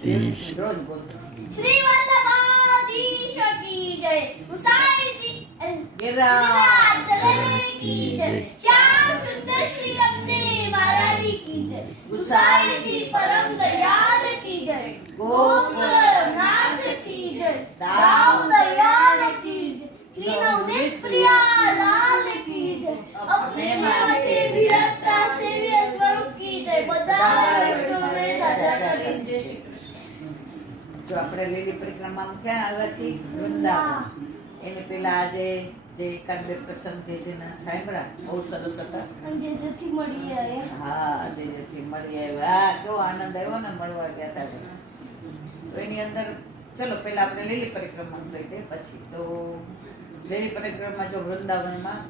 રોજ બોલતો. શ્રી વલ્લભાધીશ કી જય, મુસાઈજી ગિરિરાજ કી જય, શ્યામ સુંદર શ્રી અમને મહારાણી કી જય, મુસાઈજી પરમ દયાળ કી જય, ગોકુળનાથ કી જય, દાઉ દયાળ કી જય, શ્રી નવનીત પ્રિયા લાલ કી જય, અપને માતે વિરતા સેવ્ય સ્વરૂપ કી જય, બધા વૈષ્ણવને દાદા કરી જય શ્રી કૃષ્ણ. જો આપણે લીલી પરિક્રમામાં ક્યાં આવ્યા છીએ? વૃંદાવન. એને પેલા આજે જે એકાદ બે પ્રસંગ છે ને સાંભળ્યા, બહુ સરસ હતા. જે જેથી મળી આવ્યા. હા, આજે જેથી મળી આવ્યા. કેવો આનંદ આવ્યો ને મળવા ગયા હતા. તો એની અંદર ચલો પેલા આપણે લીલી પરિક્રમા કહી દે, પછી તો લીલી પરિક્રમા જો વૃંદાવનમાં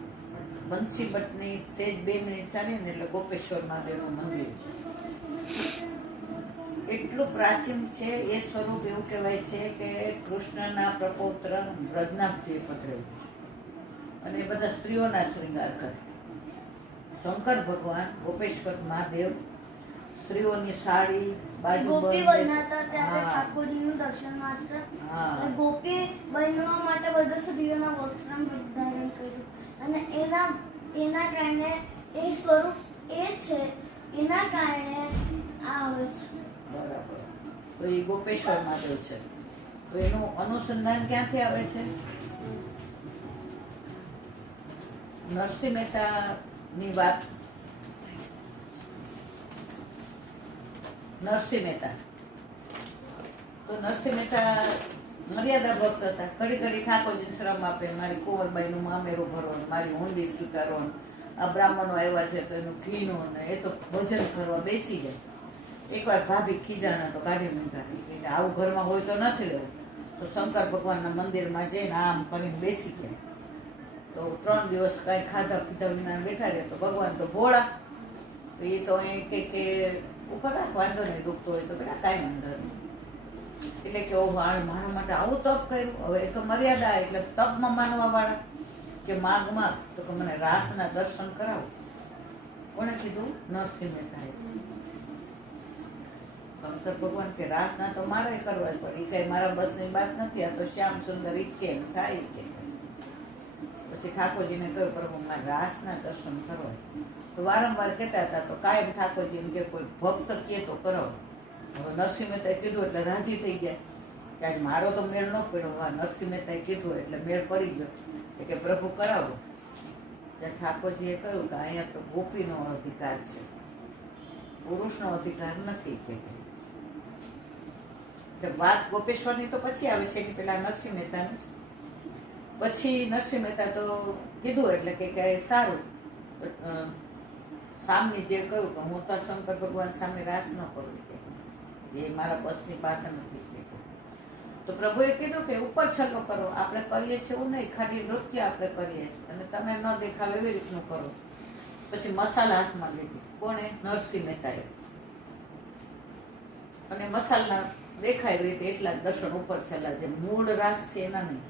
બંસી ભટ્ટની સેજ 2 મિનિટ ચાલી ને એટલે ગોપેશ્વર મહાદેવનું મંદિર છે. એટલું પ્રાચીન છે એ સ્વરૂપ. એવું કહેવાય છે કે કૃષ્ણના પ્રપૌત્ર બ્રજનાથજીએ પધરાવ્યું અને એ બધા સ્ત્રીઓના શૃંગાર કરે. શંકર ભગવાન ગોપેશ્વર મહાદેવ સ્ત્રીઓની સાડી, ગોપી બાજુ બન્યા ત્યારે ઠાકોરજીનું દર્શન માત્ર. હા. ગોપી બનવા માટે બધા સ્ત્રીઓના વસ્ત્ર ધારણ કર્યું અને એના કારણે એ સ્વરૂપ એ છે, એના કારણે આ આવે છે. બરાબર. તો એ ગોપેશ્વર મહાદેવ છે. તો એનું અનુસંધાન ક્યાંથી આવે છે? નરસિંહ મહેતાની વાત. નરસિંહ મહેતા મર્યાદા ભક્ત હતા. ઘડી ઘડી ઠાકોરજીને શ્રમ આપે, મારી કુંવરબાઈનું મામેરું ભરવાનું, મારી હુંડી સ્વીકારવાનું, આ બ્રાહ્મણો આવ્યા છે તો એનું ઘીનું, ને એ તો ભજન કરવા બેસી જાય. એકવાર ભાભી ખીજાણા તો કાઢી મૂક્યા. આવું ઘરમાં હોય તો નથી લેવું. તો શંકર ભગવાનના મંદિરમાં જઈને આમ કરીને બેસી ગયા. તો 3 દિવસ કાંઈ ખાધા પીધા વિના બેઠા રહ્યા. તો ભગવાન તો ભોળા, તો એ તો એ કે ઉપર રાખ, વાંધો નહીં, દુખતો હોય તો બેટા કાંઈ વાંધો નહીં. એટલે કે ઓહ, મારા માટે આવું તપ કર્યું. હવે એ તો મર્યાદા, એટલે તપમાં માનવા વાળા કે માગ તો કે મને રાસના દર્શન કરાવો. કોણે કીધું? નરસિંહ મહેતાએ. શંકર ભગવાન કે રાસના તો મારે કરવા જ પડે, એ કઈ મારા બસની વાત નથી. આ તો શ્યામ સુંદર ઈચ્છે એમ થાય કે. પછી ઠાકોરજીને કહ્યું, પ્રભુ મારે રાસના દર્શન કરવા. તો વારંવાર કહેતા હતા. તો કાયમ ઠાકોરજી કે કોઈ ભક્ત કહે તો કરાવો. હવે નરસિંહ મહેતાએ કીધું એટલે રાજી થઈ ગયા. ક્યાંક મારો તો મેળ ન પડ્યો. હા, નરસિંહ મહેતાએ કીધું એટલે મેળ પડી ગયો કે પ્રભુ કરાવો. ત્યાં ઠાકોરજીએ કહ્યું કે અહીંયા તો ગોપીનો અધિકાર છે, પુરુષનો અધિકાર નથી. છે વાત ગોપેશ્વરની તો પછી આવે છે કે પેલા નરસિંહ મહેતાને. પછી નરસિંહ મહેતા તો કીધું એટલે કે સારું. સામની જે કહ્યું કે હું તો શંકર ભગવાન સામે રાસ ન કરું, એ મારા બસની વાત નથી. તો પ્રભુએ કીધું કે ઉપર છલ્લો કરો, આપણે કરીએ છીએ એવું નહીં, ખાલી નૃત્ય આપણે કરીએ અને તમે ન દેખાવ એવી રીતનું કરો. પછી મસાલા હાથમાં લીધી. કોણે? નરસિંહ મહેતાએ. અને મસાલા દેખાય એવી રીતે એટલા દર્શન ઉપર છેલ્લા, જે મૂળ રાસ છે એના નહીં.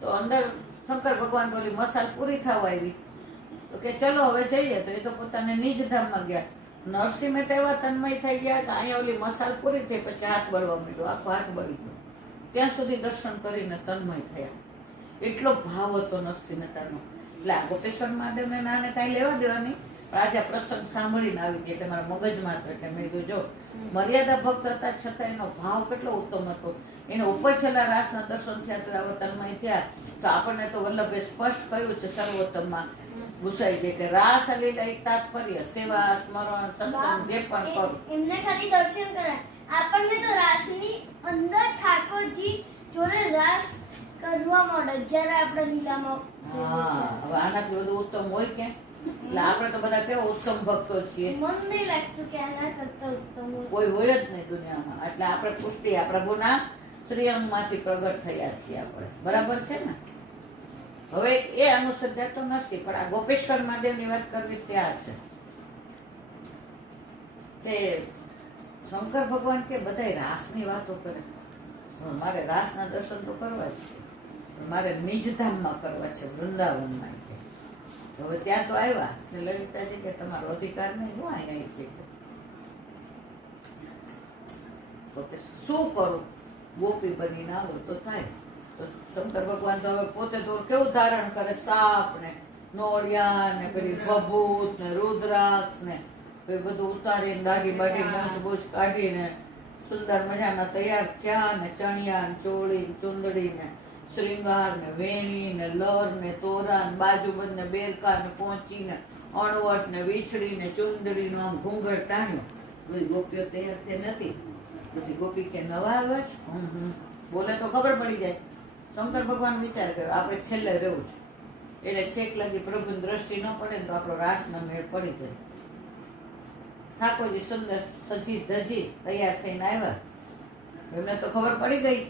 તો અંદર શંકર ભગવાન બોલી મસાલ પૂરી થવા આવી. તો કે ચલો હવે જઈએ. તો એ તો પોતાને નિજ ધામમાં ગયા. નરસિંહ મહેતા એવા તન્મય થઈ ગયા કે અહીંયા ઓલી મસાલ પૂરી થઈ પછી હાથ બળવા માંડ્યો, આખો હાથ બળી ગયો. ત્યાં સુધી દર્શન કરીને તન્મય થયા. એટલો ભાવ હતો નરસિંહ મહેતાનો. એટલે આ ગોપેશ્વર મહાદેવને નાને કાંઈ લેવા દેવાની, પણ આજે આ પ્રસંગ સાંભળીને આવી ગઈ એટલે મારા મગજમાં હતો. એટલે મેં કીધું જો મર્યાદા ભક્ત હતા છતાં એનો ભાવ કેટલો ઉત્તમ હતો. એને ઉપર છેલ્લા રાસના દર્શન થયા તો આવા તન્મય થયા. તો આપણને તો વલ્લભે સ્પષ્ટ કહ્યું છે સર્વોત્તમમાં ઘુસાઈ જાય કે રાસ લીલા એક તાત્પર્ય, સેવા, સ્મરણ, સત્સંગ જે પણ કરો. એમને ખાલી દર્શન કરાય. આપણને તો રાસની અંદર ઠાકોરજી જોડે રાસ કરવા મળે જ્યારે આપણે લીલામાં. હા, હવે આનાથી બધું ઉત્તમ હોય ક્યાં? એટલે આપણે તો બધા કેવા ઉત્તમ ભક્તો છીએ. મન નહીં લાગતું કે આના કરતા ઉત્તમ કોઈ હોય જ નહીં દુનિયામાં. એટલે આપણે પુષ્ટિ આ પ્રભુના શ્રીઅંગમાંથી પ્રગટ થયા છીએ આપણે. બરાબર છે ને? હવે એ અનુસંધાન તો નથી, પણ આ ગોપેશ્વર મહાદેવની વાત કરવી ત્યાં છે કે શંકર ભગવાન કે બધાય રાસની વાતો કરે. મારે રાસના દર્શન તો કરવા જ છે, મારે નિજધામમાં કરવા છે, વૃંદાવનમાં. હવે ત્યાં તો આવ્યા લલિતાજી કે તમારો અધિકાર નહીં, હું અહીંયા તો કે શું કરું, ગોપી બનીને આવો તો થાય. તો શંકર ભગવાન તો હવે પોતે તો કેવું ધારણ કરે, સાપ ને નોળિયા ને પેલી ભભૂત ને રુદ્રાક્ષ ને એ બધું ઉતારીને દાઢી બાઢી મૂછ બૂછ કાઢીને સુંદર મજાના તૈયાર થયા ને ચણિયા ને ચોળી ને ચુંદડી ને શ્રીંગાર ને વેણી ને લર ને તોરા ને બાજુબંધ ને બેરકા ને પોંચી ને અણવટ ને વીછડી ને ચુંદડી નું આમ ઘૂંઘટ તાણ્યું. બધી ગોપીઓ તૈયાર થઈ નથી. બધી ગોપી કે નવા આવે છે, બોલે તો ખબર પડી જાય. શંકર ભગવાન વિચાર કર્યો આપણે છેલ્લે રહેવું છે, એટલે છેક લગી પ્રભુની દ્રષ્ટિ ન પડે ને તો આપણો રાસનો મેળ પડી જાય. ઠાકોરજી સુંદર સજી ધજી તૈયાર થઈને આવ્યા. એમને તો ખબર પડી ગઈ,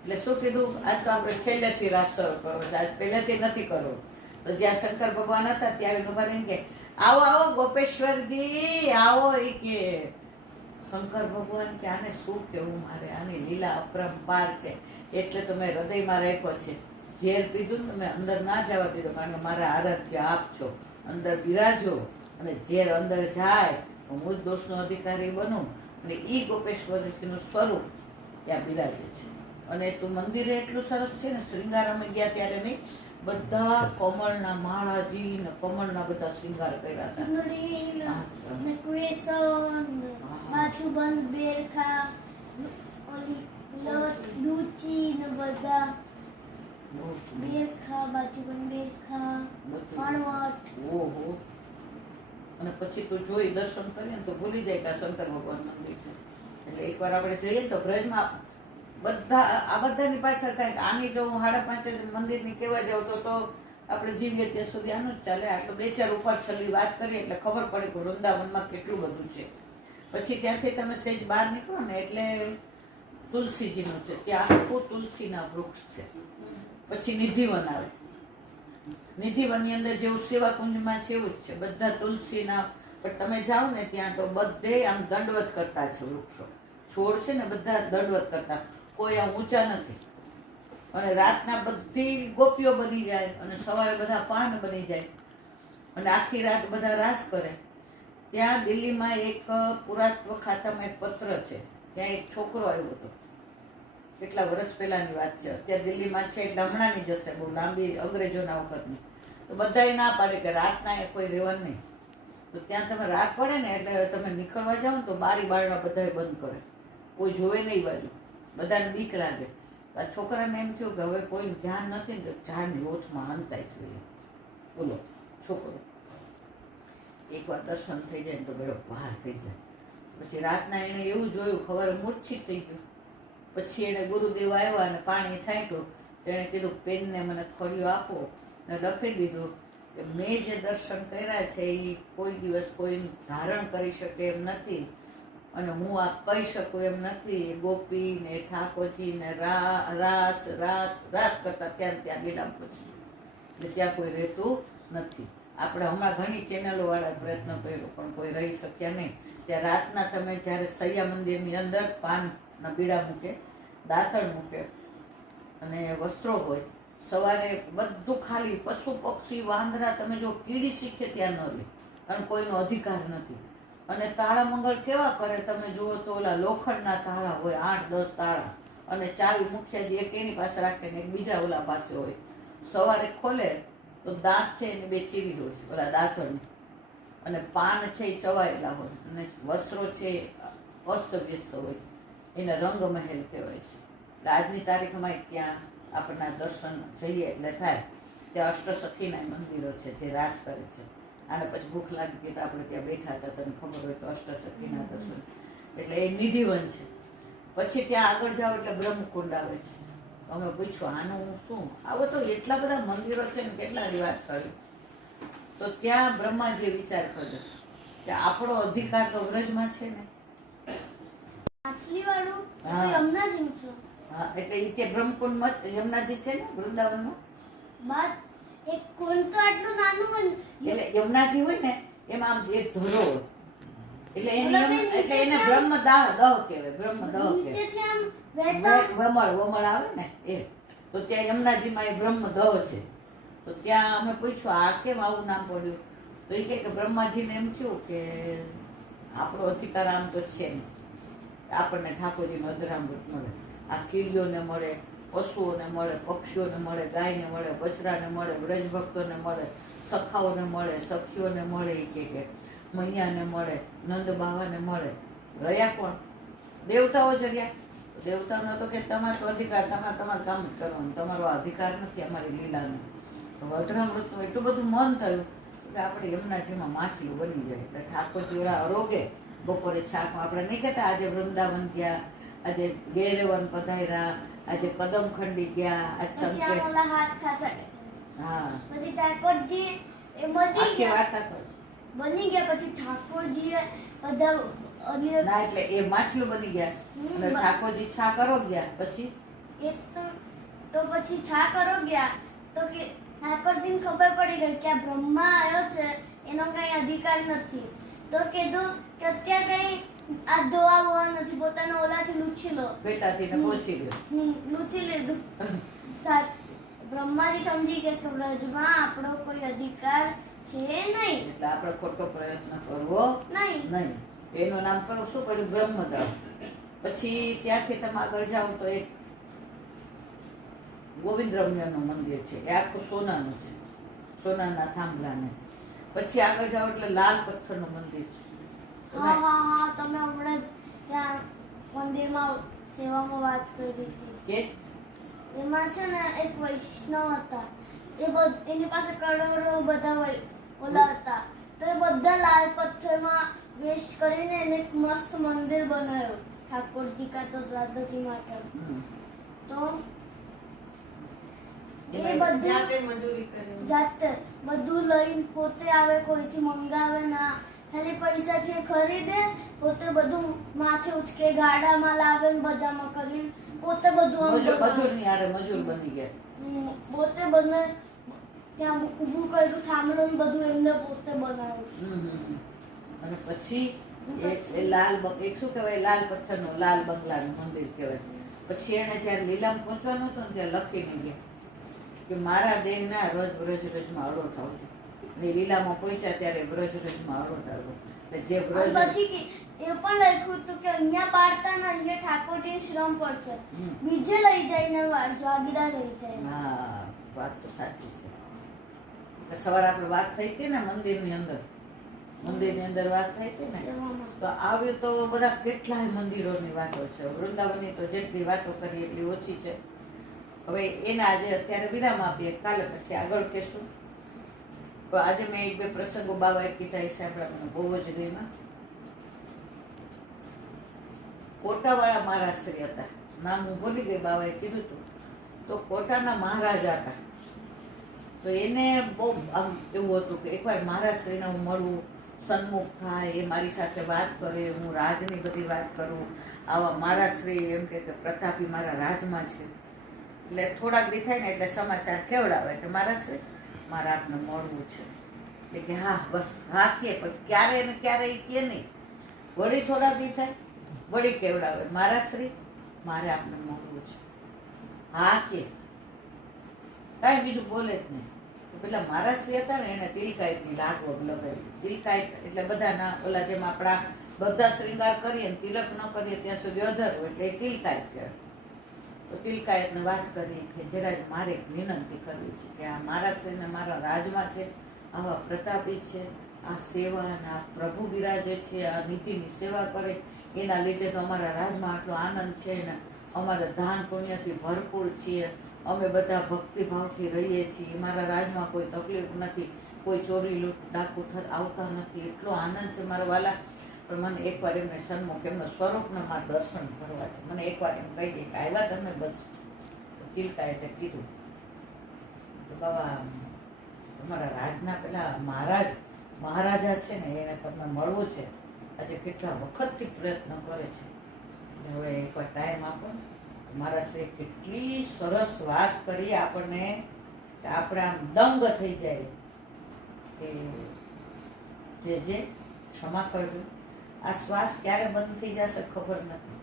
એટલે શું કીધું, આજ તો આપણે છેલ્લેથી રાસ શરૂ કરવો છે, આજ પહેલેથી નથી કરવો. તો જ્યાં શંકર ભગવાન હતા ત્યાં ઉભા રહીને કે આવો આવો ગોપેશ્વરજી આવો. એ કે શંકર ભગવાન કે આને શું કેવું મારે, આની લીલા અપરંપાર છે, એટલે તો મેં હૃદયમાં રાખ્યો છે. ઝેર પીધું ને મેં અંદર ના જવા દીધો, કારણ કે મારા આરાધ્ય આપ છો, અંદર બિરાજો, અને ઝેર અંદર જાય હું જ દોષનો અધિકારી બનું. અને ઈ ગોપેશ્વરજીનું સ્વરૂપ ત્યાં બિરાજે છે. અને તું મંદિરે એટલું સરસ છે ને, શ્રીંગાર અમે ગયા ત્યારે નહીં, બધા કમળના માળાજી ને કમળના બધા શ્રીંગાર કર્યા હતા. બાજુબંધ બેરખા ઓલી લૂચી ને બધા બેરખા બાજુબંધ બેરખા અણવટ. ઓહો. અને પછી તું જોઈ દર્શન કરીએ ને તો ભૂલી જાય કે આ શંકર ભગવાન મંદિર છે. એટલે એકવાર આપણે જઈએ ને તો બ્રજમાં બધા આ બધાની પાછળ થાય કે આની જો હું 5:30 મંદિરની કહેવા જાઉં તો આપણે જીવીએ ત્યાં સુધી આનું જ ચાલે. આટલું 2-4 ઉપર છેલ્લી વાત કરીએ એટલે ખબર પડે કે વૃંદાવનમાં કેટલું બધું છે. પછી ત્યાંથી તમે સહેજ બહાર નીકળો ને એટલે તુલસીજીનું છે, ત્યાં આખું તુલસીના વૃક્ષ છે. પછી નિધિવન આવે. નિધિવનની અંદર જેવું સેવાકુંજમાં છે એવું જ છે, બધા તુલસીના. પણ તમે જાઓ ને ત્યાં તો બધે આમ દંડવત કરતા છે વૃક્ષો. છોડ છે ને બધા દંડવત કરતા, કોઈ આમ ઊંચા નથી. અને રાતના બધી ગોપીઓ બની જાય અને સવારે બધા પાન બની જાય અને આખી રાત બધા રાસ કરે. ત્યાં દિલ્હીમાં એક પુરાતત્વ ખાતામાં એક પત્ર છે, ત્યાં એક છોકરો આવ્યો હતો, કેટલા વર્ષ પહેલાની વાત છે. અત્યારે દિલ્હીમાં છે એટલે હમણાંની જશે, બહુ લાંબી અંગ્રેજોના વખતની. તો બધાએ ના પાડે કે રાતના એ કોઈ રહેવાનું નહીં. તો ત્યાં તમે રાત પડે ને એટલે તમે નીકળવા જાઓ ને તો બારી બારણા બધાએ બંધ કરે, કોઈ જોવે નહીં બાજુ, બધાને બીક લાગે. આ છોકરાને એમ થયું કે હવે કોઈ ધ્યાન નથી ને તો ઝાડની ઓથમાં હંતાઈ જોઈએ. બોલો, છોકરો એકવાર દર્શન થઈ જાય ને તો બેડો બહાર થઈ જાય. પછી રાતના એને એવું જોયું, ખબર મૂર્છિત થઈ ગયું. પછી એને ગુરુદેવ આવ્યા અને પાણી છાંટ્યું. એણે કીધું પેનને મને ખોલ્યો આપો ને લખી દીધું કે મેં જે દર્શન કર્યા છે એ કોઈ દિવસ કોઈ ધારણ કરી શકે એમ નથી, અને હું આ કહી શકું એમ નથી. ગોપી ને ઠાકોરજી ને રાસ રાસ રાસ કરતા ત્યાં લીલામ પછી, એટલે ત્યાં કોઈ રહેતું નથી. આપણે હમણાં ઘણી ચેનલો વાળા પ્રયત્ન કર્યો પણ કોઈ રહી શક્યા નહીં. ત્યાં રાતના તમે જ્યારે સૈયા મંદિરની અંદર પાનના બીડા મૂકે, દાંતણ મૂકે અને વસ્ત્રો હોય, સવારે બધું ખાલી, પશુ પક્ષી વાંદરા તમે જો કીડી શીખે ત્યાં ન રહે, કારણ કોઈનો અધિકાર નથી. અને તાળા મંગળ કેવા કરે તમે જુઓ તો ઓલા લોખંડના તાળા હોય, 8-10 તાળા, અને ચાવી મુખ્યજી એક એની પાસે રાખે ને એક બીજા ઓલા પાસે હોય. સવારે ખોલે તો દાંત છે એને 2 ચીરી હોય ઓલા દાંતણ, અને પાન છે એ ચવાયેલા હોય, અને વસ્ત્રો છે અસ્તવ્યસ્ત હોય, એને રંગ મહેલ કહેવાય છે. એટલે આજની તારીખમાં ત્યાં આપણના દર્શન જઈએ એટલે થાય. ત્યાં અષ્ટસખીના મંદિરો છે જે રાસ કરે છે. અને પછી ભૂખ લાગી ગઈ તો આપણે ત્યાં બેઠા હતા, તને ખબર હોય તો અષ્ટસખીના દર્શન, એટલે એ નિધિવન છે. પછી ત્યાં આગળ જાઓ એટલે બ્રહ્મકુંડ આવે છે. અમે પૂછ્યું આનું શું, આવો તો એટલા બધા મંદિરો છે ને કેટલાની વાત કરી. તો ત્યાં બ્રહ્માજી વિચાર કર્યો કે આપણો અધિકાર તો વ્રજમાં છે ને. માછલી વાળું હા. યમુનાજી છે. હા, એટલે ઈ તે બ્રહ્મકુંડમાં યમુનાજી છે ને વૃંદાવનમાં. બાદ એક કુંડ તો આટલું નાનું હોય ને, એટલે યમુનાજી હોય ને એમાં આમ એક ધોરો હોય, એટલે મતલબ એને બ્રહ્મદાહ દહ કહેવાય, બ્રહ્મદહ કહેવાય. નીચેથી આમ વહેતા વમળ આવે ને એ. તો ત્યાં યમુનાજીમાં એ બ્રહ્મદહ છે. તો ત્યાં અમે પૂછ્યું આ કેમ આવું નામ પડ્યું, તો એ કે બ્રહ્માજીને એમ થયું કે આપણો અધિકાર આમ તો છે નહીં, આપણને ઠાકોરજીનું અધરામૃત મળે. આ કીડીઓને મળે, પશુઓને મળે, પક્ષીઓને મળે, ગાયને મળે, બછડાને મળે, વ્રજભક્તોને મળે, સખાઓને મળે, સખીઓને મળે, કે મૈયાને મળે, નંદ બાવાને મળે. રહ્યા કોણ? દેવતાઓ જ રહ્યા. દેવતાનો તો કે તમારો અધિકાર, તમારું કામ જ કરવાનું, તમારો અધિકાર નથી અમારી લીલાનો. તો અધરામૃતનું એટલું બધું મન થયું કે આપણે એમના જેમાં માછલું બની જાય. એટલે ઠાકોરજી ઓલા અરોગે બપોરે છાકમાં આપણે નહીં કહેતા આજે વૃંદાવન ગયા, આજે ગેરેવન પધાર્યા, આજે કદમ ખંડી ગયા, આજ પછી સંકેત. આમ ઓલા હાથ ખાસા હા, પછી ઠાકોરજી એ મળી આખી ગયા, વાર્તા કર. બની ગયા. પછી ઠાકોરજીએ બધા અન્ય ના એટલે એ માછલું બની ગયા અને ઠાકોરજી છા કરો ગયા. પછી એ તો પછી છા કરો ગયા તો કે ઠાકોરજીને ખબર પડી ગઈ કે આ બ્રહ્મા આવ્યો છે, એનો કઈ અધિકાર નથી. તો કીધું કે અત્યારે કઈ આ ધોવા બોવા નથી, પોતાના ઓલાથી લૂછી લો. પેટાથી ને પહોંચી ગયો. લૂછી લીધું. બ્રહ્માજી સમજી ગયા કે વ્રજમાં આપણો કોઈ અધિકાર છે નહીં, એટલે આપણે ખોટો પ્રયત્ન કરવો નહીં. નહીં. એનું નામ શું કર્યું? બ્રહ્મદળ. પછી ત્યાંથી તમે આગળ જાઓ તો એક ગોવિંદ રમ્યનું મંદિર છે. એ આખું સોનાનું છે, સોનાના થાંભલાને. પછી આગળ જાઓ એટલે લાલ પથ્થરનું મંદિર છે. હા હા હા, તમે હમણાં જ ત્યાં મંદિરમાં સેવામાં વાત કરી હતી. કે એમાં છે ને એક વૈષ્ણવ હતા, એની પાસે કરોડો બધા ઓલા હતા. તો એ બધા લાલ પથ્થરમાં વેસ્ટ કરીને એને એક મસ્ત મંદિર બનાવ્યું ઠાકોરજી કા તો દાદાજી માટે. તો એ બધું જાતે બધું લઈને પોતે આવે, કોઈથી મંગાવે ના, ખાલી પૈસાથી ખરીદે, પોતે બધું માથે ઉચકે, ગાડામાં લાવે ને બધામાં કરીને પોતે બધું મજૂરની હારે મજૂર બની ગયા. પોતે બને ત્યાં ઊભું કર્યું થાંભલો ને બધું એમને પોતે બનાવ્યું. અને પછી એ લાલ એક શું કહેવાય, લાલ પથ્થરનું લાલ બંગલાનું મંદિર કહેવાય. પછી એને જયારે લીલામાં પહોંચવાનું હતું ને ત્યાં લખીને ગયા કે મારા દેહના વ્રજ રજમાં અડોટ આવજો. ને લીલામાં પહોંચ્યા ત્યારે વ્રજ રજમાં અડોટ આવ્યો. જે વ્રજ પછી એ પણ લખ્યું હતું કે અહીંયા પાડતા ને અહીંયા ઠાકોરજી શ્રમ પડશે, બીજે લઈ જઈને જાગીરા લઈ જાય. હા, વાત તો સાચી છે. એટલે સવારે આપણે વાત થઈ હતી ને મંદિરની અંદર વાત થઈ હતી ને, તો આવ્યું તો બધા કેટલાય મંદિરોની વાતો છે. વૃંદાવનની તો જેટલી વાતો કરી એટલી ઓછી છે. હવે એના આજે અત્યારે વિરામ આપીએ, કાલે પછી આગળ કહેશું. તો આજે મેં એક બે પ્રસંગો બાબાએ કીધા એ સાંભળ્યા, મને બહુ જ ગમ્યા. કોટાવાળા મહારાજશ્રી હતા, નામ હું ભૂલી ગઈ, બાબાએ કીધું હતું. તો કોટાના મહારાજા હતા. તો એને બહુ આમ એવું હતું કે એકવાર મહારાજશ્રીને હું મળું, સન્મુખ થાય, એ મારી સાથે વાત કરે, હું રાજની બધી વાત કરું. આવા મહારાજશ્રી એમ કે પ્રતાપી મારા રાજમાં છે. એટલે થોડાક દી થાય ને એટલે સમાચાર કેવડાવે કે મહારાજશ્રી મારે આપને મળવું છે. એટલે કે હા બસ હા કે, પણ ક્યારે ને ક્યારે એ કે નહીં. વળી થોડા દી થાય વળી કેવડાવે, મહારાજશ્રી મારે આપને મળવું છે. હા કે, કાંઈ બીજું બોલે જ નહીં. પેલા મહારાજશ્રી હતા ને એને તિલકાયતની લાગવગ લગાવી. તિલકાયત એટલે બધાના ઓલા જેમ આપણા બધા શ્રૃંગાર કરીએ ને તિલક ન કરીએ ત્યાં સુધી અધર હોય એટલે એ તિલકાયત કહેવાય. તો તિલકાયતને વાત કરી કે જરાક મારે એક વિનંતી કરવી છે કે આ મહારાજશ્રીને મારા રાજમાં છે, આવા પ્રતાપી છે, આ સેવા અને આ પ્રભુ બિરાજે છે, આ નીતિની સેવા કરે, એના લીધે તો અમારા રાજમાં આટલો આનંદ છે ને અમારે દાન પુણ્યથી ભરપૂર છીએ, અમે બધા ભક્તિભાવથી રહીએ છીએ, મારા રાજમાં કોઈ તકલીફ નથી, કોઈ ચોરી લૂંટ ડાકુ આવતા નથી, એટલો આનંદ છે મારા વાલા. પણ મને એકવાર એમને સન્મુખ એમના સ્વરૂપના મારા દર્શન કરવા છે. મને એકવાર એમ કહી દે કે આવ્યા તમે બસ. તિલકાયતે કીધું તો બાબા તમારા રાજના પેલા મહારાજા છે ને એને તમને મળવું છે, આજે કેટલા વખતથી પ્રયત્ન કરે છે, હવે એકવાર ટાઈમ આપો. મહારાજશ્રી કેટલી સરસ વાત કરી આપણને કે આપણે આમ દંગ થઈ જાય કે જે ક્ષમા કરજો, આ શ્વાસ ક્યારે બંધ થઈ જશે ખબર નથી.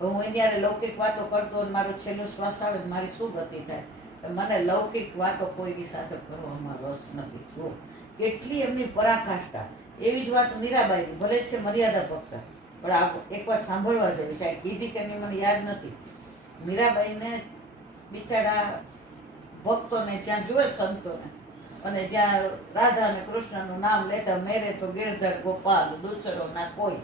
હું એની લૌકિક વાતો કરતો અને મારો છેલ્લો શ્વાસ આવે ને મારી શું ગતિ થાય. મને લૌકિક વાતો કોઈની સાથે કરવામાં રસ નથી. જો કેટલી એમની પરાકાષ્ઠા. એવી જ વાત મીરાબાઈ, ભલે છે મર્યાદા ભક્ત, પણ આ એકવાર સાંભળવા જેવી છે. કીધી કે નહીં મને યાદ નથી. મીરાબાઈને બિચારા ભક્તોને જ્યાં જુએ સંતોને, અને જ્યાં રાધા અને કૃષ્ણનું નામ લેતા મેરે તો ગિરધર ગોપાલ દૂસરો ના કોઈ,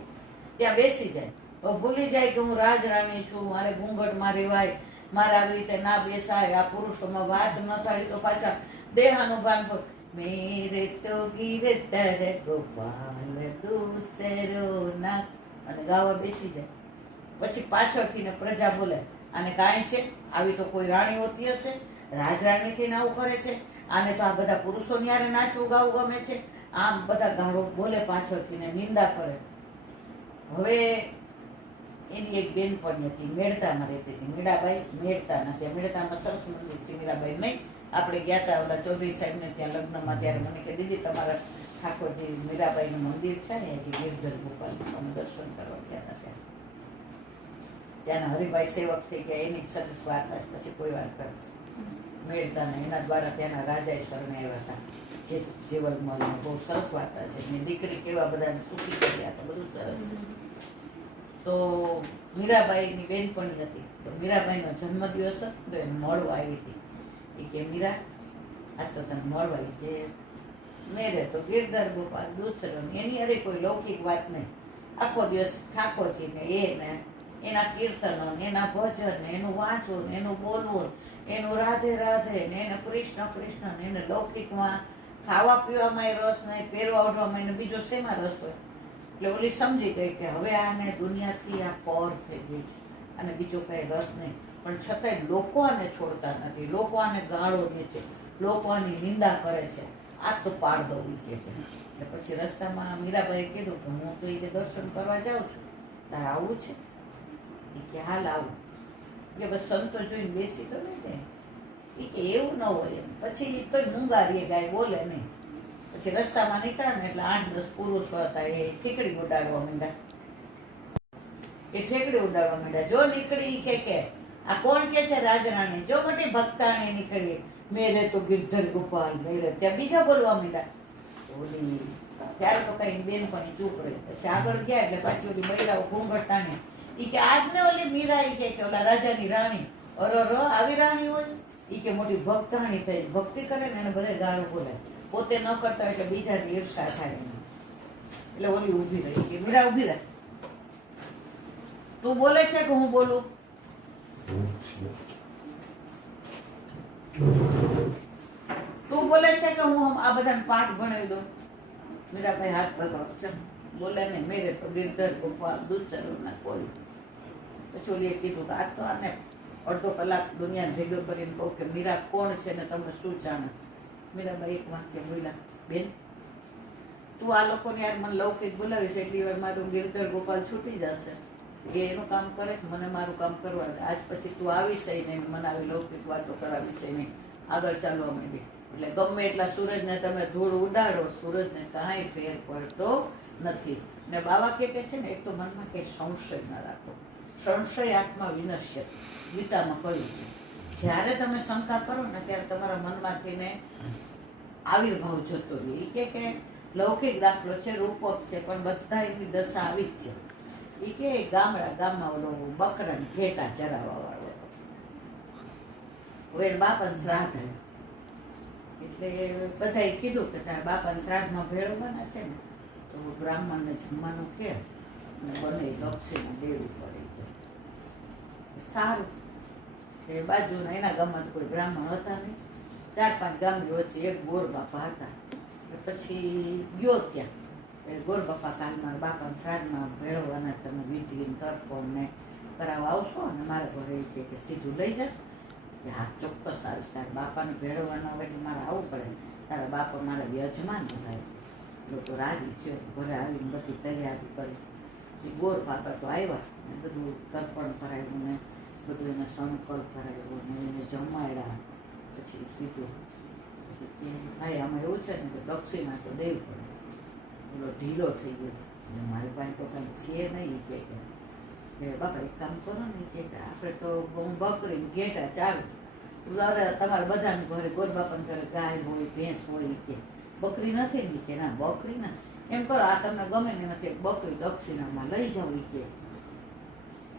ત્યાં બેસી જાય. ભૂલી જાય કે હું રાજરાણી છું, મારે ઘૂંઘટમાં રહેવાય, મારે આવી રીતે ના બેસાય, આ પુરુષોમાં વાત ન થાય, તો પાછા દેહાનું ભાન પર મેરે તો ગિરધર ગોપાલ દૂસરો ના, અને ગાવા બેસી જાય. પછી પાછળથી ને પ્રજા બોલે આને કાંઈ છે, આવી તો કોઈ રાણી હોતી હશે, રાજરાણીથી આવું કરે છે, આને તો આ બધા પુરુષોની હારે નાચવું ગાવું ગમે છે, આમ બધા ગાળો બોલે પાછળથી ને નિંદા કરે. હવે એની એક બેનપણી હતી, મેળતામાં રહેતી હતી, મીરાબાઈ મેળતાના. ત્યાં મેળતામાં સરસ મંદિર છે, મીરાબાઈ નહીં. આપણે ગયા હતા ઓલા ચૌધરી સાહેબને ત્યાં લગ્નમાં, ત્યારે મને કે દીદી તમારા ઠાકોરજી મીરાબાઈનું મંદિર છે ને કે ગિરધર ગોપાલ, અમે દર્શન કરવા ગયા હતા. ત્યાંના હરિભાઈ સેવક થઈ ગયા, એની સરસ વાર્તા પછી કોઈ વાર કરીશ. મેળતાના એના દ્વારા ત્યાંના રાજાએ શરણે આવ્યા હતા, જે જેવલમલનો બહુ સરસ વાર્તા છે. એની દીકરી કેવા બધાને સુખી કર્યા હતા, બધું સરસ છે. તો મીરાબાઈની બેનપણી હતી, તો મીરાબાઈનો જન્મદિવસ હતો, તો એને મળવા આવી હતી. એ કે મીરા આ તો તને મળવા આવી કે મેરે તો ગિરધર ગોપાલ દૂસરો, એની અરે કોઈ લૌકિક વાત નહીં. આખો દિવસ ઠાકોરજી ને એને એના કીર્તનો ને એના ભજન ને એનું વાંચવું ને એનું બોલવું, એનું રાધે રાધે ને એને કૃષ્ણ કૃષ્ણ ને એને લૌકિકમાં ખાવા પીવામાં રસ નહીં, પહેરવા ઓઢવામાં એને બીજો શેમાં રસ હોય. એટલે ઓલી સમજી ગઈ કે હવે આને દુનિયાથી આ પર થઈ ગઈ છે, અને બીજો કઈ રસ નહીં. પણ છતાંય લોકો આને છોડતા નથી, લોકો આને ગાળો દે છે, લોકો આની નિંદા કરે છે. આ તો પાડ દઉં કે છે. એટલે પછી રસ્તામાં મીરાબાઈએ કીધું કે હું તો એ દર્શન કરવા જાઉં છું, તારે આવું છે? એ કે હાલ આવું. કે બસ સંતો જોઈને બેસી તો નહીં જાય. એ કે એવું ન હોય એમ. પછી તોય મૂંગારીએ ગાય બોલે નહીં. પછી રસ્તામાં નીકળ્યા ને એટલે 8-10 પુરુષો હતા, એ ઠીકડી ઉડાડવા માંડ્યા. જો નીકળી કે આ કોણ કે છે? રાજરાણી. જો મોટી ભક્તાણી નીકળી, મેરે તો ગિરધર ગોપાલ મેરે. ત્યાં બીજા બોલવા માંડ્યા. ઓલી ત્યારે તો કઈ બેનપણી ચૂપ રહી. પછી આગળ ગયા એટલે પાછી ઓલી મહિલાઓ ઘૂંઘટાને ઈ કે આજને ઓલી મીરા ઈ કે ઓલા રાજાની રાણી, અરર આવી રાણી હોય. ઈ કે મોટી ભક્તાણી થઈ, ભક્તિ કરે ને એને બધે ગાળો બોલે, પોતે ન કરતા એટલે બીજાથી ઈર્ષા થાય. એટલે ઓલી ઊભી રહી કે મીરા ઊભી રહે, તું બોલે છે કે હું બોલું? તું બોલે છે કે હું આ બધાને પાઠ ભણાવી દઉં? મીરાભાઈ હાથ પકડો, બોલે નહીં. મેરે તો ગિરધર ગોપાલ દૂસરો ના કોઈ. પછી ઓલીએ કીધું કે આજ તો આને અડધો કલાક દુનિયાને ભેગો કરીને કહું કે મીરા કોણ છે ને તમે શું જાણે. મીરાબાઈ એક વાક્ય બોલ્યા, બેન તું આ લોકોને યાર મને લૌકિક બોલાવીશ એટલી વાર મારું ગિરધર ગોપાલ છૂટી જશે. એ એનું કામ કરે, મને મારું કામ કરવા દે. આજ પછી તું આવીશ નહીં, મને આવી લૌકિક વાતો કરાવીશ નહીં, આગળ ચાલવા માંડી. એટલે ગમે એટલા સૂરજને તમે ધૂળ ઉડાડો, સૂરજને કાંઈ ફેર પડતો નથી. ને બાવા કે છે ને, એક તો મનમાં કઈ સંશય ના રાખો, સંશય આત્મા વિનશ્ય, ગીતામાં કહ્યું છે. જ્યારે તમે શંકા કરો ને ત્યારે તમારા મનમાંથી ને આવિર્ભાવ જતો રહે. કે લૌકિક દાખલો છે, રૂપક છે, પણ બધા એની દશા આવી જ છે. એ કે ગામમાં ઓલો બકરાને ઘેટા ચરાવવા વાળો હતો. હવે બાપાને શ્રાદ્ધ આવ્યું એટલે બધાએ કીધું કે તારા બાપાને શ્રાદ્ધમાં ભેળવવાના છે ને, તો બ્રાહ્મણને જમવાનું કે બને દક્ષિણા દેવું પડે. સારું. એ બાજુના એના ગામમાં તો કોઈ બ્રાહ્મણ હતા નહીં, 4-5 ગામની વચ્ચે એક ગોર બાપા હતા. પછી ગયો ત્યાં, ગોર બાપા કાલમાં બાપાના શ્રાદ્ધમાં ભેળવવાના, તમે વિધિ તર્પણ ને કરાવવા આવશો ને મારા ઘરે કે સીધું લઈ જશ? કે હા ચોક્કસ આવીશ. તારા બાપાને ભેળવવાના હોય એટલે મારે આવવું પડે, તારા બાપા મારા યજમાન બધા. લોકો રાજી થયો, ઘરે આવીને બધી તૈયારી કરી. એ ગોર બાપા તો આવ્યા ને બધું તર્પણ કરાવ્યું ને બધું એને સંકલ્પ કરાવ્યો ને એને જમાડ્યા. પછી સીધું ભાઈ આમાં એવું છે ને કે દક્ષિણા તો દેવી પડે. પેલો ઢીલો થઈ ગયો, એટલે મારી પાસે તો કાંઈ છે નહીં. કે બાપા એક કામ કરો ને, કે આપણે તો હું બકરી ઘેટા ચાલુ, તમારે બધાને ઘરે ગોર બાપાને ઘરે ગાય હોય ભેંસ હોય, કે બકરી નથી ને? કે ના બકરી ના. એમ કરો આ તમને ગમે ને નથી બકરી દક્ષિણામાં લઈ જાવ ઈ કે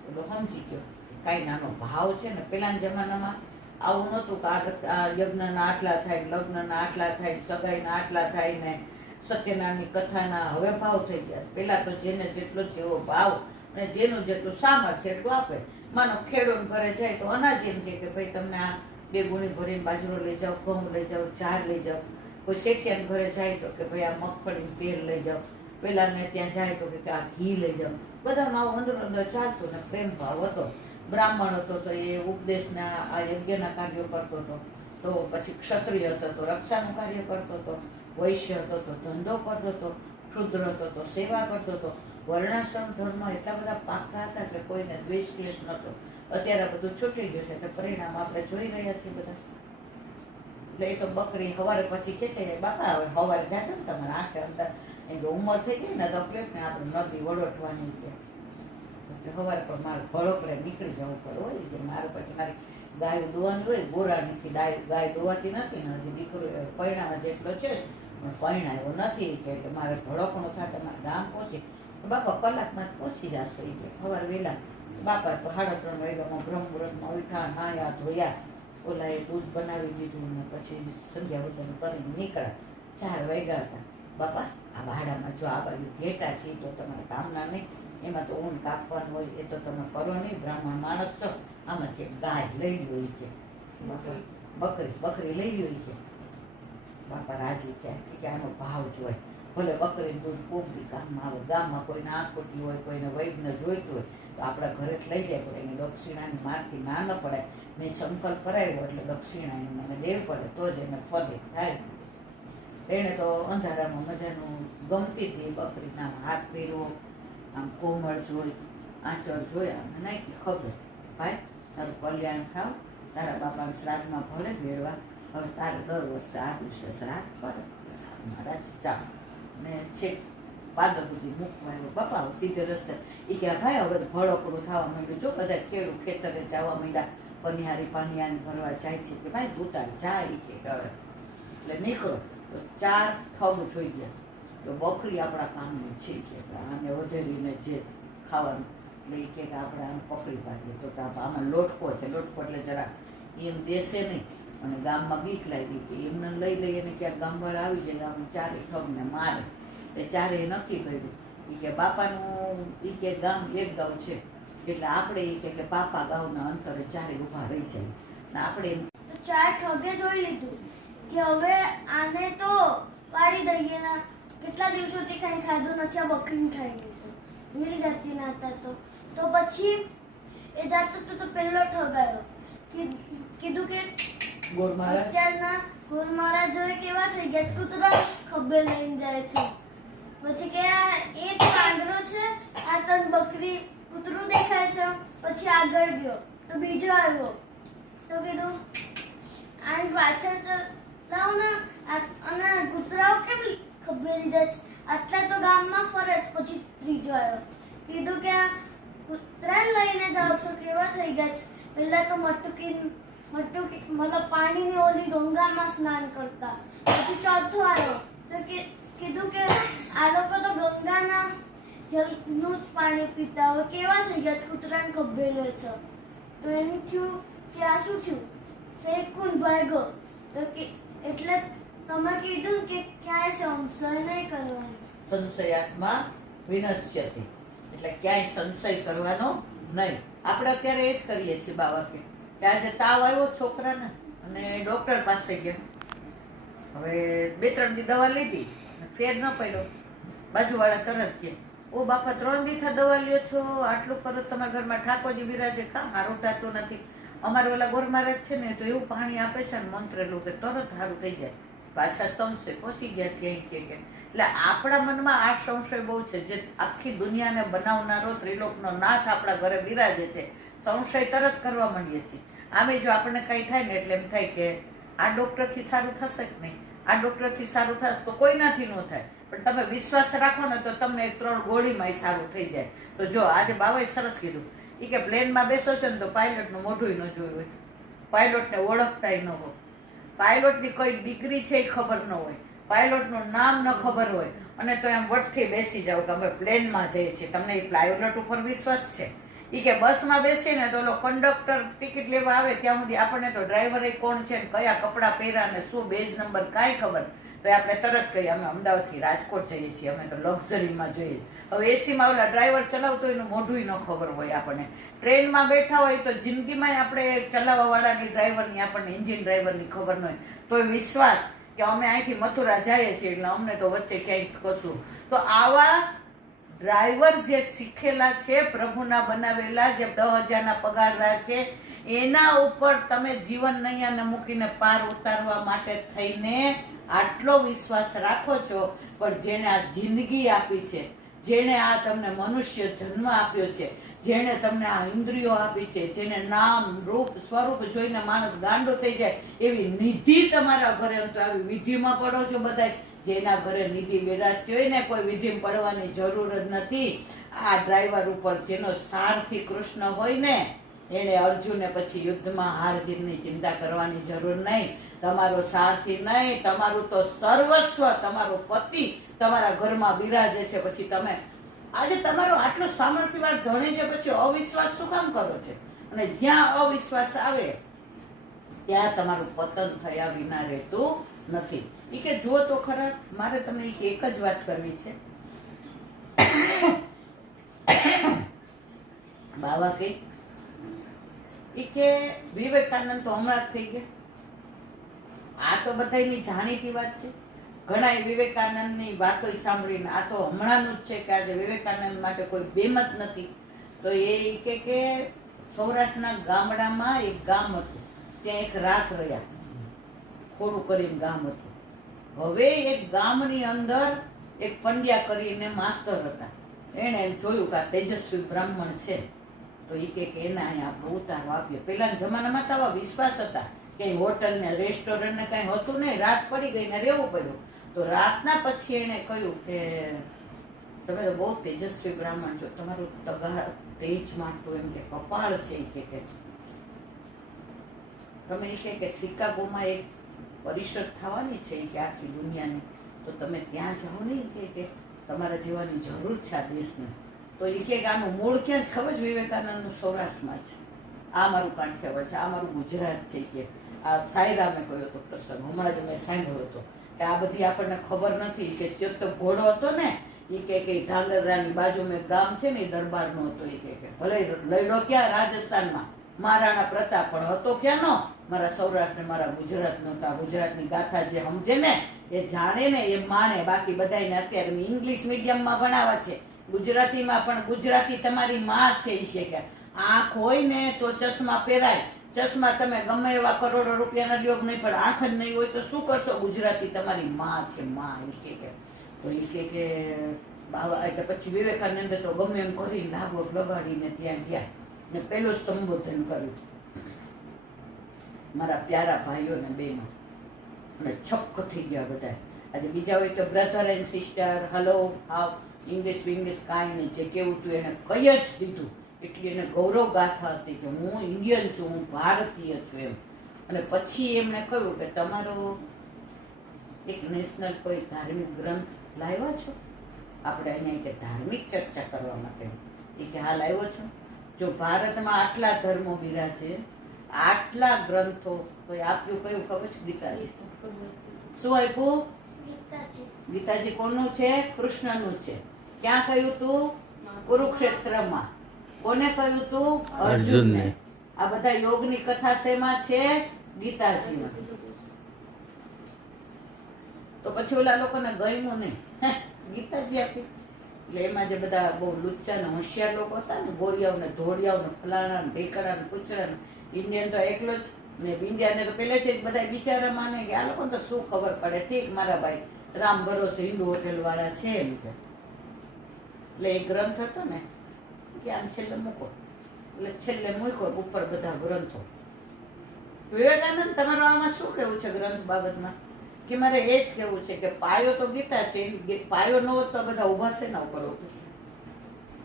એટલે સમજી ગયો કાંઈ નાનો ભાવ છે ને પેલાના જમાનામાં આવું નહોતું કે આ યજ્ઞના આટલા થાય લગ્નના આટલા થાય સગાઈના આટલા થાય ને સત્યનારાયણની કથાના હવે ભાવ થઈ ગયા પેલા તો જેને જેટલો છે એવો ભાવ અને જેનું જેટલું સામર્થ્ય એટલું આપે માનો ખેડૂત ઘરે જાય તો અનાજ એમ કે ભાઈ તમને આ 2 ગુણી ભરીને બાજરો લઈ જાઓ ઘઉં લઈ જાઓ ચાર લઈ જાઓ કોઈ શેઠિયાના ઘરે જાય તો કે ભાઈ આ મગફળીનું તેલ લઈ જાઓ પેલાને ત્યાં જાય તો કે આ ઘી લઈ જાઓ બધાનો આવો અંદર અંદર ચાલતો ને પ્રેમ ભાવ હતો બ્રાહ્મણ હતો તો એ ઉપદેશના આ યજ્ઞના કાર્યો કરતો હતો તો પછી ક્ષત્રિય હતો તો રક્ષાનું કાર્ય કરતો હતો વૈશ્ય હતો તો ધંધો કરતો હતો ક્ષુદ્ર હતો તો સેવા કરતો હતો વર્ણાશ્રમ ધર્મ એટલા બધા પાકા હતા કે કોઈને દ્વેષ ક્લેશ નહોતો અત્યારે બધું છૂટી ગયું છે એટલે પરિણામ આપણે જોઈ રહ્યા છીએ બધા એટલે એ તો બકરી સવારે પછી કે છે બાપા હવે સવારે જાજો ને તમારે આંખે અંદર એની ઉંમર થઈ ગઈ ને તકલીફ ને આપણે નદી વડોટવાની છે એટલે સવારે પણ મારે ભળોકડે નીકળી જવું પડે હોય કે મારે પછી મારી ગાય દોવાની હોય ગોરાણીથી ગાય દોવાતી નથી ને હજી દીકરો પરિણામ જેટલો છે પણ પરિણાયો નથી એટલે મારે ભળકણું થાય તમારે ગામ પહોંચે બાપા કલાકમાં પહોંચી જશો એ સવારે વહેલા બાપા તો 3:30 વાગ્યામાં બ્રહ્મ મુહૂર્તમાં ઉઠા નાયા ધોયા ઓલાએ દૂધ બનાવી દીધું ને પછી સંધ્યા વંદન કરીને નીકળ્યા 4 વાગ્યા હતા બાપા આ ભાડામાં જો આ બાજુ ઘેટા છે તો તમારે કામના નહીં એમાં તો ઊન કાપવાનું હોય એ તો તમે કરો નહીં બ્રાહ્મણ માણસ છો આમાંથી ગાય લઈ લો છે બાપા બકરી લઈ લો છે બાપા રાજી થયા કે આનો ભાવ જોય ભલે બકરી દૂધ કોકરી કામમાં આવે ગામમાં કોઈને આંખ ખોટી હોય કોઈને વૈદ્યને જોઈતું હોય તો આપણા ઘરે જ લઈ જાય પણ એની દક્ષિણાની મારથી ના ન પડાય મેં સંકલ્પ કરાવ્યો એટલે દક્ષિણાની મને દેવી પડે તો જ એને ફલે થાય એને તો અંધારામાં મજાનું ગમતી હતી બકરીના હાથ ફેરવો આમ કોમળ જોઈ આંચળ જોયા અને નાખી ખબર ભાઈ તારું કલ્યાણ થાવ તારા બાપાના શ્રાદ્ધમાં ભલે ભેળવા હવે તારે દર વર્ષે આ દિવસે શ્રાદ્ધ કરે મહારાજ ચાલો ને છેક પાદર સુધી મૂકવા આવ્યો બાપા સીધે રસ્તે એ કે ભાઈ હવે ભળોકડું થવા માંડ્યું જો બધા ખેડૂત ખેતરે જવા માંડ્યા પનિહારી પાનિયાની ભરવા જાય છે કે ભાઈ તું તાર જાય કે એટલે નીકળો તો 4 ઠગ જોઈ ગયા તો બકરી આપણા કામની છે કે આને વધેરીને જે ખાવાનું એટલે એ કે આપણે આને પકડી પાડીએ તો આમાં લોટકો છે લોટકો એટલે જરા એમ દેશે નહીં અને ગામમાં બીક લાગી કે એમને લઈ લઈએ ને ક્યાંક ગામવાળા આવી જાય આમ 4 ઠગને મારે એ ચારેય નક્કી કર્યું એ કે બાપાનું એ કે ગામ એક ગામ છે એટલે આપણે એ કે બાપા ગામના અંતરે ચારે ઊભા રહી જાય ને આપણે એમ તો 4 ઠગે જોઈ લીધું કે હવે આને તો પાડી દઈએ ને કેટલા દિવસોથી કઈ ખાધું નથી આ બકરી ખાઈ ગઈ છે મિલી જાતી ના હતા તો પછી એ જાતો તો પહેલો ઠગ આવ્યો કીધું કે ગોર મહારાજ અત્યારના ગોર મહારાજ જોઈ કેવા થઈ ગયા કૂતરા ખભે લઈને જાય છે પછી કે એ તો પાંદડો છે આ તન બકરી કૂતરું દેખાય છે પછી આગળ ગયો તો બીજો આવ્યો તો કીધું આ પાછળ લાવ ને અને કૂતરાઓ કેમ ખભે લીધા છે આટલા તો ગામમાં ફરે પછી ત્રીજો આવ્યો કીધું કે આ કૂતરા લઈને જાઓ છો કેવા થઈ ગયા છે પહેલા તો મટકી મતલબ પાણીની ઓલી ગંગામાં સ્નાન કરતા પછી ચોથો આવ્યો તો કીધું કે આ લોકો તો ગંગાના જલનું જ પાણી પીતા હોય કેવા થઈ ગયા કૂતરાને ખભેલો છે તો એમ થયું કે આ શું થયું ફેંકુન ભાગ્યો તો કે એટલે તમે કીધું કે ક્યાંય સંશય નહીં કરવાનો સંશયાત્મા વિનશ્યતિ એટલે ક્યાંય સંશય કરવાનો નહીં આપણે અત્યારે એ જ કરીએ છીએ બાબા કે આજે તાવ આવ્યો છોકરાને અને ડોક્ટર પાસે ગયા હવે 2-3 દી દવા લીધી ફેર ન પડ્યો બાજુવાળા તરત કે ઓ બાપા 3 દી થા દવા લ્યો છો આટલું કરો તમારા ઘરમાં ઠાકોરજી બિરાજે કા સારું થતું નથી અમારે ઓલા ગોર મહારાજ છે ને તો એવું પાણી આપે છે ને મંત્રેલું કે તરત સારું થઈ જાય પાછા સંશય પહોંચી ગયા ત્યાં કે એટલે આપણા મનમાં આ સંશય બહુ છે જે આખી દુનિયાને બનાવનારો ત્રિલોકનો નાથ આપણા ઘરે બિરાજે છે સંશય તરત કરવા માંડીએ છીએ આમે જો આપણને કંઈ થાય ને એટલે એમ થાય કે આ ડોક્ટરથી સારું થશે કે નહીં આ ડોક્ટરથી સારું થશે તો કોઈનાથી ન થાય પણ તમે વિશ્વાસ રાખો ને તો તમને 3 ગોળીમાં સારું થઈ જાય તો જો આજે બાબાએ સરસ કીધું એ કે પ્લેનમાં બેસો છો ને તો પાયલોટનું મોઢું ન જોયું હોય પાયલોટને ઓળખતા ન હોય પાયલોટની કોઈ ડિગ્રી છે એ ખબર ન હોય પાયલોટનું નામ ન ખબર હોય અને તો એમ વટથી બેસી જાવ કે અમે પ્લેનમાં જઈએ છીએ, તમને એ પાયલોટ ઉપર વિશ્વાસ છે? ઈ કે બસમાં બેસીને તો ઓલો કંડક્ટર ટિકિટ લેવા આવે ત્યાં સુધી આપણને તો ડ્રાઈવર કોણ છે ને કયા કપડાં પહેર્યા ને શું બેઝ નંબર કાંઈ ખબર, તો આપણે તરત કહીએ અમે અમદાવાદથી રાજકોટ જઈએ છીએ, અમે તો લક્ઝરીમાં જોઈએ. હવે એસીમાં ઓલા ડ્રાઈવર ચલાવતો એનું મોઢું ન ખબર હોય આપણને. ટ્રેનમાં બેઠા હોય તો જિંદગીમાં આપણે ચલાવવા વાળાની ડ્રાઈવરની આપણને એન્જિન ડ્રાઈવરની ખબર ન હોય તો વિશ્વાસ કે અમે અહીંથી મથુરા જઈએ છીએ એટલે અમને તો વચ્ચે ક્યાંય કશું. તો આવા ડ્રાઈવર જે શીખેલા છે, પ્રભુના બનાવેલા, જે 10,000 પગારદાર છે, એના ઉપર તમે જીવન નૈયાને મૂકીને પાર ઉતારવા માટે થઈને આટલો વિશ્વાસ રાખો છો. પણ જેને આ જિંદગી આપી છે, જેણે આ તમને મનુષ્ય જન્મ આપ્યો છે, જેણે તમને આ ઇન્દ્રિયો આપી છે, જેને નામ રૂપ સ્વરૂપ જોઈને માણસ ગાંડો થઈ જાય એવી નિધિ તમારા ઘરે, તો આવી વિધિમાં પડો છો બધા. જેના ઘરે નિધિ બિરાજતી હોય ને કોઈ વિધિમાં પડવાની જરૂર જ નથી. આ ડ્રાઈવર ઉપર જેનો સારથી કૃષ્ણ હોય ને એને અર્જુને પછી યુદ્ધમાં હાર જીતની ચિંતા કરવાની જરૂર નહીં. તમારો સારથી નહીં, તમારું તો સર્વસ્વ, તમારો પતિ તમારા ઘરમાં બિરાજે છે. પછી તમે આજે તમારો આટલો સામર્થ્યવાન ધણી છે, પછી અવિશ્વાસ શું કામ કરો છો? અને જ્યાં અવિશ્વાસ આવે ત્યાં તમારું પતન થયા વિના રહેતું નથી. ઈ કે જુઓ તો ખરા, મારે તમને એક જ વાત કરવી છે. બાવા કે ઈ કે વિવેકાનંદ તો હમણાં જ થઈ ગયા. આ તો બધાની જાણીતી વાત છે. ઘણા વિવેકાનંદની વાતો સાંભળીને આ તો હમણાંનું જ છે કે આજે વિવેકાનંદ માટે કોઈ બેમત નથી. તો એ કે સૌરાષ્ટ્રના ગામડામાં એક ગામ હતું, ત્યાં એક રાત રહ્યા, ખોડું કરીને ગામ હતું. હવે એક ગામની અંદર એક પંડ્યા કરીને માસ્તર હતા. એને જોયું કે આ તેજસ્વી બ્રાહ્મણ છે, તો એ કે એને અહીંયા આપણે ઉતારો આપ્યો. પેલાના જમાનામાં તો આવા વિશ્વાસ હતા, કઈ હોટલ ને રેસ્ટોરન્ટ ને કઈ હતું નહીં, રાત પડી ગઈ ને રહેવું પડ્યું. તો રાતના પછી એને કહ્યું કે તમે તો બહુ તેજસ્વી બ્રાહ્મણ છો, તમારું તેજ માનતું એમ કે કપાળ છે. કે તમે એ કે શિકાગોમાં એક પરિષદ થવાની છે કે આખી દુનિયાની, તો તમે ત્યાં જાઓ નહીં કે તમારા જેવાની જરૂર છે આ દેશને. તો એ કે આનું મૂળ ક્યાં જ ખબર છે? વિવેકાનંદનું સૌરાષ્ટ્રમાં છે. આ મારું કાંઠિયાવાડ છે, આ મારું ગુજરાત છે. કે આ સાયરામે કહ્યો હતો પ્રસંગ, હમણાં જ મેં સાંભળ્યો હતો કે આ બધી આપણને ખબર નથી. કે ચેતો ઘોડો હતો ને એ કે ધાંગધ્રાની બાજુમાં ગામ છે ને, એ દરબારનો હતો. એ કે ભલે લડ્યો ક્યાં રાજસ્થાનમાં મહારાણા પ્રતાપ, પણ હતો ક્યાં નો મારા સૌરાષ્ટ્ર, મારા ગુજરાતનો. તો આ ગુજરાતની ગાથા જે સમજે ને એ જાણે ને એ માણે. બાકી બધાને અત્યારે ઇંગ્લિશ મીડિયમમાં ભણાવવા છે, ગુજરાતીમાં પણ ગુજરાતી તમારી માં છે. એ કે આંખ હોય ને તો ચશ્મા પહેરાય, ચશ્મા તમે ગમે એવા કરોડો રૂપિયાના લ્યો નહીં, પણ આંખ જ નહીં હોય તો શું કરશો? ગુજરાતી તમારી માં છે, માં. એ કે તો એ કે બાબા એટલે પછી વિવેકાનંદે તો ગમે એમ કરી લાગો લગાડીને ત્યાં ગયા ને પેલું સંબોધન કર્યું, મારા પ્યારા ભાઈઓ ને બહેનો. અને છક્ક થઈ ગયા બધા. આજે બીજા હોય તો brother and sister, hello, how, English કાંઈ નહીં. જે કેવું તું એને કઈ જ દીધું. એટલી એને ગૌરવ ગાથા હતી કે હું ઇન્ડિયન છું, હું ભારતીય છું એમ. અને પછી એમણે કહ્યું કે તમારો એક નેશનલ કોઈ ધાર્મિક ગ્રંથ લાવ્યા છો? આપણે અહીંયા કે ધાર્મિક ચર્ચા કરવા માટે. એ કે હા લાવ્યો છો. જો ભારતમાં આટલા ધર્મો બિરાજે, આટલા ગ્રંથો, તો આપ્યું કયું ખબર છે? ગીતાજી. શું આપ્યું? ગીતાજી કોનું છે? કૃષ્ણનું છે. ક્યાં કહ્યું તું? કુરુક્ષેત્રમાં. કોને કહ્યું તું? અર્જુનને. આ બધા યોગની કથા શેમાં છે? ગીતાજીમાં. તો પછી ઓલા લોકોને ગમ્યું નહીં, ગીતાજી આપી. એટલે એમાં જે બધા બહુ લુચ્ચા ને હોશિયાર લોકો હતા ને, ગોરિયાઓ ને ધોળિયાઓ ને ફલાણા ને ભેકરા ને કુચરા ને, ઇન્ડિયન તો એકલો જ ને, ઇન્ડિયાને તો પહેલેથી જ બધા બિચારા માને કે આ લોકો તો શું ખબર પડે. ઠીક મારા ભાઈ રામ ભરોસે હિન્દુ હોટેલ વાળા છે એમ કે. એટલે એ ગ્રંથ હતો ને કે આમ છેલ્લે મૂકો, એટલે છેલ્લે મૂકો ઉપર બધા ગ્રંથો. વિવેકાનંદ તમારું આમાં શું કેવું છે ગ્રંથ બાબતમાં? કે મારે એ જ કેવું છે કે પાયો તો ગીતા છે, પાયો ન હોત તો બધા ઉભા છે ના ઉપર.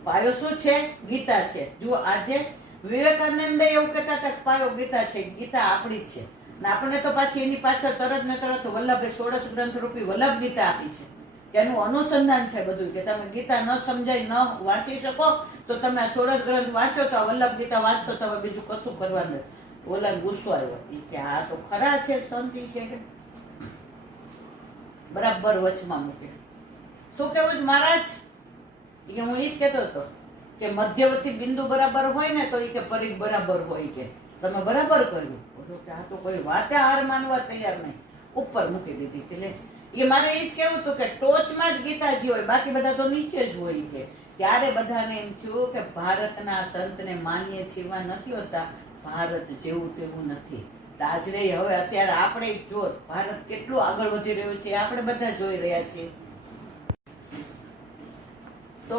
પાયો શું છે? ગીતા છે. જુઓ આજે વિવેકાનંદ એવું કહેતા હતા કે પાયો ગીતા છે, ગીતા આપણી છે. ને આપણને તો પાછી એની પાછળ તરત ને તરત વલ્લભે 16 ગ્રંથ રૂપી વલ્લભ ગીતા આપી છે કે એનું અનુસંધાન છે બધું, કે તમે ગીતા ન સમજાય ન વાંચી શકો તો તમે આ 16 ગ્રંથ વાંચો તો આ વલ્લભ ગીતા વાંચશો તો હવે બીજું કશું કરવાનું નથી. ઓલાને ગુસ્સો આવ્યો ઈ કે આ તો ખરા છે સંત, ઈ કે બરાબર વચમાં મૂકે. શું કેવું છે મહારાજ? ઈ કે હું ઈ જ કહેતો હતો કે મધ્યવર્તી બિંદુ બરાબર હોય ને તો ઈ કે પરિઘ બરાબર હોય, કે તમે બરાબર કહ્યું. બોલો કે આ તો કોઈ વાતે હાર માનવા તૈયાર નહીં, ઉપર મૂકી દીધી. એટલે એ મારે એ જ કહેવું હતું કે ટોચમાં જ ગીતાજી હોય, બાકી બધા તો નીચે જ હોય. કે ત્યારે બધાને એમ થયું કે ભારતના સંતને માનીએ છીએ એવા નથી હોતા, ભારત જેવું તેવું નથી. આજરે હવે અત્યારે આપણે જો ભારત કેટલું આગળ વધી રહ્યું છે આપણે બધા જોઈ રહ્યા છીએ. તો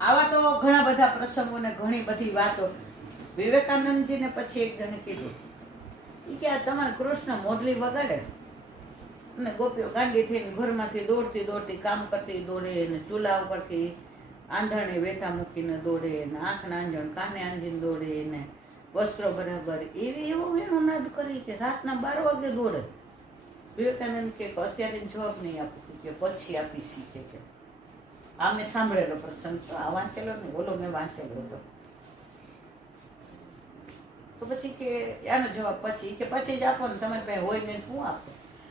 આવા તો ઘણા બધા પ્રસંગો ને ઘણી બધી વાતો. વિવેકાનંદજીને પછી એક જણે કીધું ઈ કે આ તમારે કૃષ્ણ મોરલી વગાડે અને ગોપીઓ ગાંડી થઈને ઘરમાંથી દોડતી દોડતી કામ કરતી દોડે ને ચૂલા ઉપરથી આંધણે વેટા મૂકીને દોડે ને આંખના આંજણ કાને આંજીને દોડે ને વસ્ત્રો બરાબર એવો એનો નાદ કરી કે રાતના 12 વાગે દોડે. વિવેકાનંદ કે અત્યારે જવાબ નહીં આપું, કે પછી આપી શીખે. કે આ મેં સાંભળેલો પ્રસંગ, આ વાંચેલો નહીં, ઓલો મેં વાંચેલો હતો. તો પછી કે આનો જવાબ પછી કે પછી જ આપો ને, તમારી પાસે હોય ને હું આપો.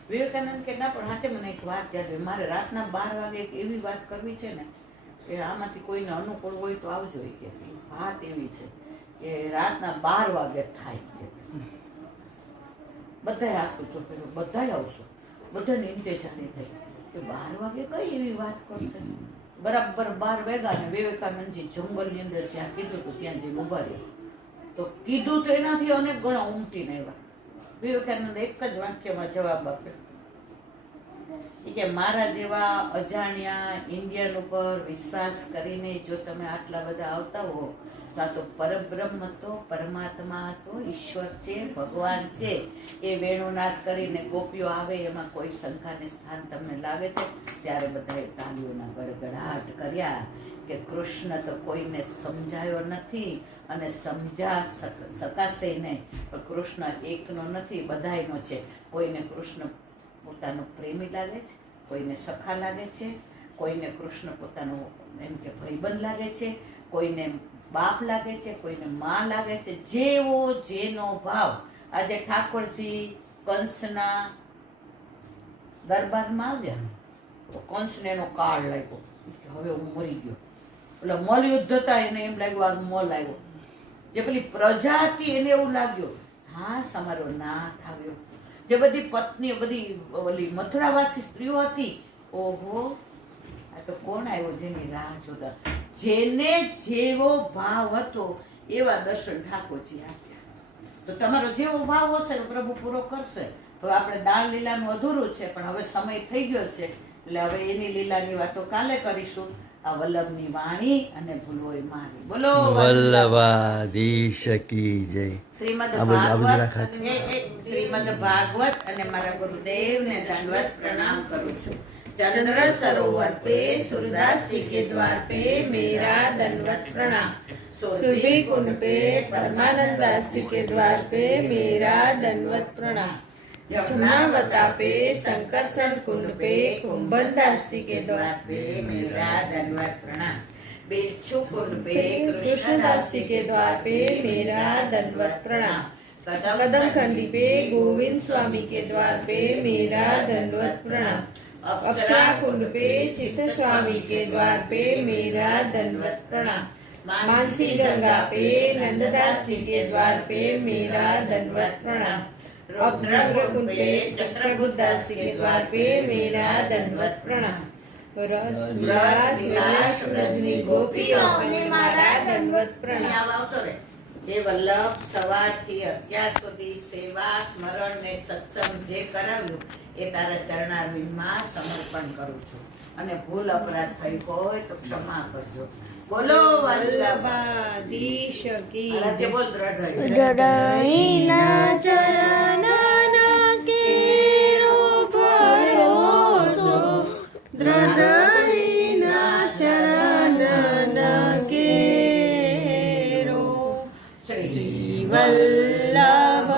વિવેકાનંદ કે ના, પણ હાથે મને એક વાત યાદ હોય, મારે રાતના 12 વાગે એક એવી વાત કરવી છે ને કે આમાંથી કોઈને અનુકૂળ હોય તો આવજો. કે વાત એવી છે કે રાતના 12 વાગે થાય છે, બધાય આખું ચોખ્ખું બધાય આવશો, બધાને ઇન્ટેન્શનની થઈ કે 12 વાગે કઈ એવી વાત કરશે. બરાબર 12 વાગ્યા ને વિવેકાનંદજી જંગલની અંદર જ્યાં કીધું હતું ત્યાં જઈને ઉભા રહ્યા. તો કીધું તો એનાથી અનેક ગણા ઉમટીને આવ્યા. વિવેકાનંદ એક જ વાક્યમાં જવાબ આપ્યો કે મારા જેવા અજાણ્યા ઇન્ડિયન ઉપર વિશ્વાસ કરીને જો તમે આટલા બધા આવતા હો તો આ તો પરબ્રહ્મ તો પરમાત્મા તો ઈશ્વર છે, ભગવાન છે. એ વેણુનાદ કરીને ગોપીઓ આવે એમાં કોઈ શંકાને સ્થાન તમને લાગે છે? ત્યારે બધાએ તાળીઓના ગડગડાટ કર્યા કે કૃષ્ણ તો કોઈને સમજાયો નથી અને સમજા શકાશે નહીં, પણ કૃષ્ણ એકનો નથી, બધાયનો છે. કોઈને કૃષ્ણ પોતાનો પ્રેમી લાગે છે, કોઈને સખા લાગે છે, કોઈને કૃષ્ણ પોતાનો એમ કે ભાઈબંધ લાગે છે, કોઈને બાપ લાગે છે, કોઈને માં લાગે છે. જેવો જેનો ભાવ. આજે ઠાકોરજી કંસના દરબારમાં આવ્યા તો કંસને એનો કાળ લાગ્યો, હવે હું મરી ગયો. એટલે મલ યુદ્ધ હતા એને એમ લાગ્યું આ મલ આવ્યો. જે પેલી પ્રજા હતી એને એવું લાગ્યું હા અમારો નાથ આવ્યો. જે બધી પત્નીઓ બધી ઓલી મથુરાવાસી સ્ત્રીઓ હતી, ઓહો આ તો કોણ આવ્યો જેની રાહ જોતા. જેને જેવો ભાવ હતો એવા દર્શન ઠાકોરજી આપ્યા. તો તમારો જેવો ભાવ હશે પ્રભુ પૂરો કરશે. હવે આપણે દાન લીલાનું અધૂરું છે, પણ હવે સમય થઈ ગયો છે એટલે હવે એની લીલાની વાતો કાલે કરીશું. આ વલ્લભની વાણી અને ભૂલોય મારી. બોલો વલ્લભાધીશ કી જય. શ્રીમદ ભાગવત અને મારા ગુરુદેવને દંડવત પ્રણામ કરું છું. चंद्र सरोवर पे सूरदास जी के द्वार पे मेरा दंडवत प्रणाम. सुरभि कुंड पे परमानंद दास जी के द्वार पे मेरा दंडवत प्रणाम. जमुनावता पे शंकरसर कुंड पे कुंभन दास जी के द्वार पे मेरा दंडवत प्रणाम. बिच्छू कुंड पे कृष्णदास जी के द्वार पे मेरा दंडवत प्रणाम. कदम खंडी पे गोविंद स्वामी के द्वार पे मेरा दंडवत प्रणाम. अप्सरा कुंड पे चित्त स्वामी के द्वार पे मेरा दंडवत प्रणाम. मानसी गंगा पे नंददास जी के द्वार पे मेरा दंडवत प्रणाम. रुद्रंग कुंड पे चंद्रगुप्तदास जी के द्वार पे मेरा दंडवत प्रणाम. ब्रज विलास ब्रजनी गोपियों पे मारा दंडवत प्रणाम. જે વલ્લભ સવારથી અત્યાર સુધી સેવા સ્મરણ ને સત્સંગ જે કરાવ્યું એ તારા ચરણારવિંદમાં સમર્પણ કરું છું. અને ભૂલ અપરાધ થઈ હોય તો ક્ષમા કરજો. બોલો વલ્લભાધીશ કી વલ્લભ બોલ દ્રઢ જડાઈના ચરણના કેરો ભરોસો. દ્રઢઈના ચરણના કેરો. શ્રી વલ્લભનાથ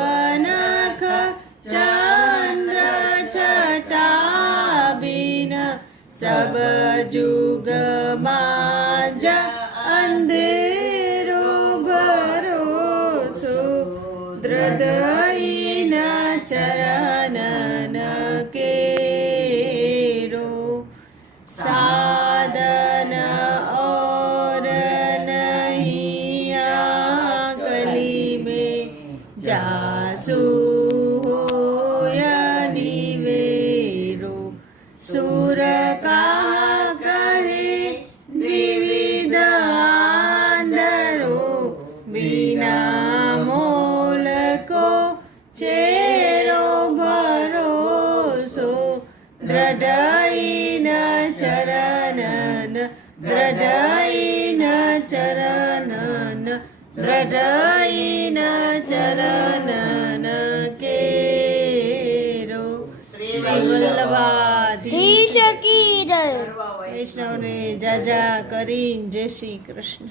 દ્રઢઈના ચરણન કેરો સાધન और नहीं आकली में जासु होय निवेरो सुर कहा कहे विविध आंदरो बिना मोल को चेरो भरोસો દ્રઢઈના ચરણન દ્રઢઈના ચરણન દ્રઢઈના ચરણન કેરો શ્રી વલ્લભાધીશ કી જય વૈષ્ણવને જાજા કરીને જય શ્રી કૃષ્ણ.